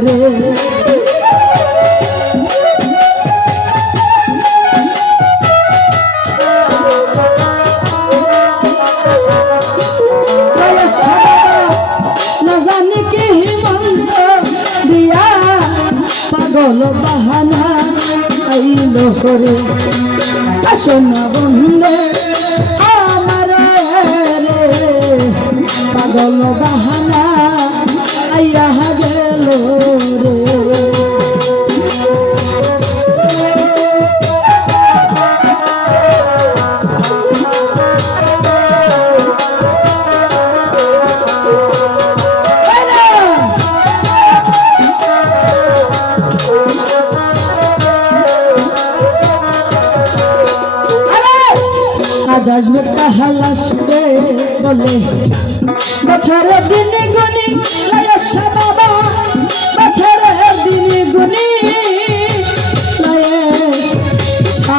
করে না জানি কি হিমন্ত দিয়া পাগল বাহানা আইল করে আসনা বন্ধে আমার রে পাগল বাহানা আইয়া গেল রে আজ আসবে কাহাল আসবে বলে বছরের দিনে গুনি লাইসা বাবা বছরের দিনে গুনি লাইসা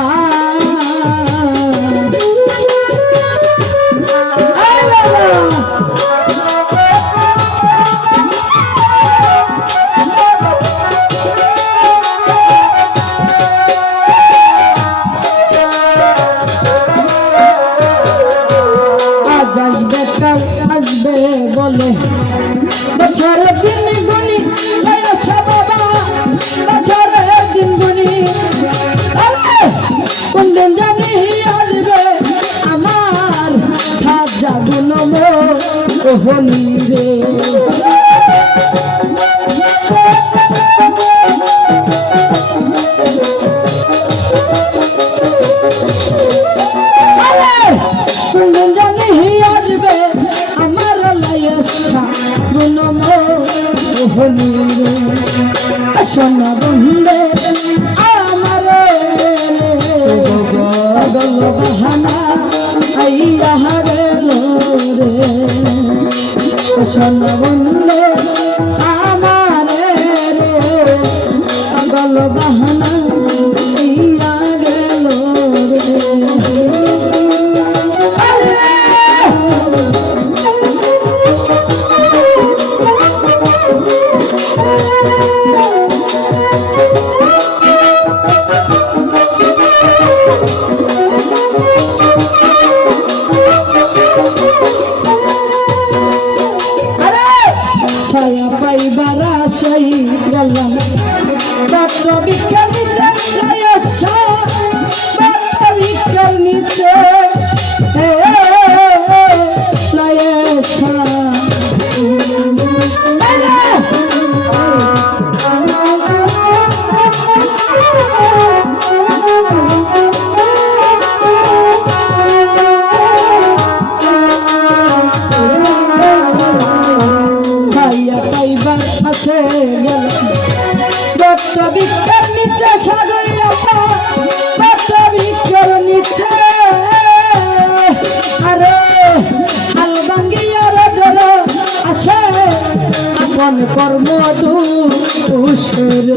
আসবে বলে বছরের দিন গুনি লাইসা বাবা বছরের দিন গুনি কোন দিন জানি আসবে আমার খাজা গুনম ওহনি রে কোন দিন জানি আসবে আমার লাইসা গুনম ওহনি রে সোনা বন্ধে আমার পাগল বাহানা আইয়া গেল রে সোনা বন্ধে আমার রে পাগল বাহানা আইয়া গেল রে ছায়া পাইবার আশাই গেলাম বাট বিকেল নিচে লাইসা বাট বিকেল নিচে লাইসা আছে গেল দত্ত বিকেল নিচে সাগরিয়া দত্ত বিকেল নিচে আরে হাল ভাঙ্গিয়ার জল আসে আপন কর্ম দুষের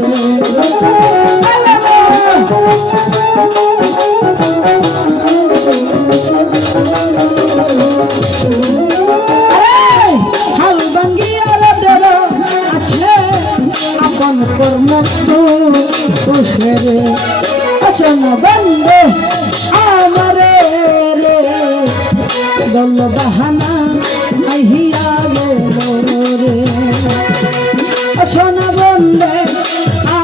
হাল ভাঙ্গিয়ার জল আপন কর্ম দুষের অচনা বন্ধে আমার রে দল বাহানা আইয়া গেল রে অচনা বন্ধে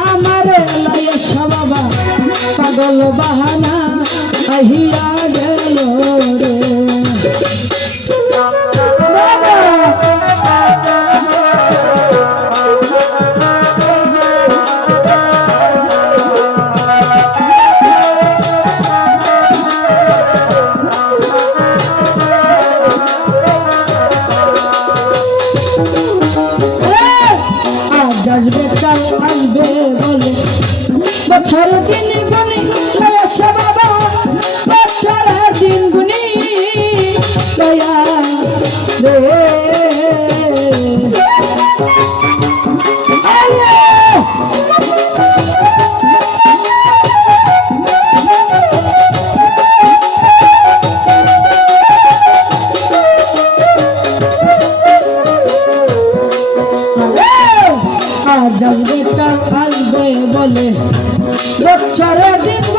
আমার লাইসা বাবা পাগল বাহানা আইয়া গেল রে আসবে কাল আসবে বলে বছরের দিন গুনি লাইসা বাবা বছরের দিন গুনি দয়া রে আসবেটা আসবে বলে বছরে দিন